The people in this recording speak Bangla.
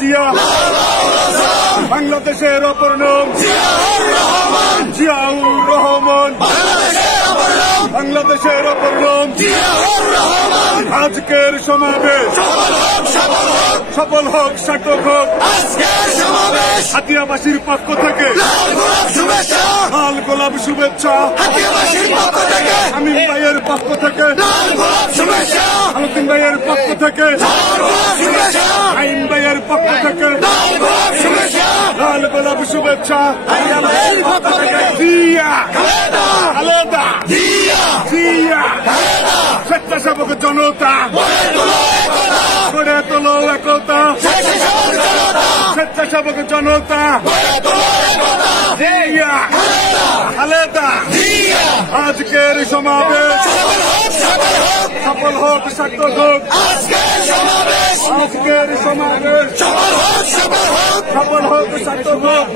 জিয়া, বাংলাদেশের অপর নাম জিয়াউর রহমান, বাংলাদেশের অপর নাম আজকের সমাবেশ সফল হোক, সার্থক হোক। হাতিয়াবাসীর পক্ষ থেকে লাল গোলাপ শুভেচ্ছা, আমিন ভাইয়ের পক্ষ থেকে, আলতিন ভাইয়ের পক্ষ থেকে, আইন ভাইয়ের পক্ষ থেকে লাল গোলাপ শুভেচ্ছা। জিয়া খালেদা, জিয়া স্বেচ্ছাসেবক জনতা, গড়ে তোলো একতা, স্বেচ্ছাসেবক জনতা, জিয়া খালেদা, আজকের সমাবেশ সফল হোক, সার্থক হোক। আজকের সমাবেশ সফল হোক, সার্থক হোক।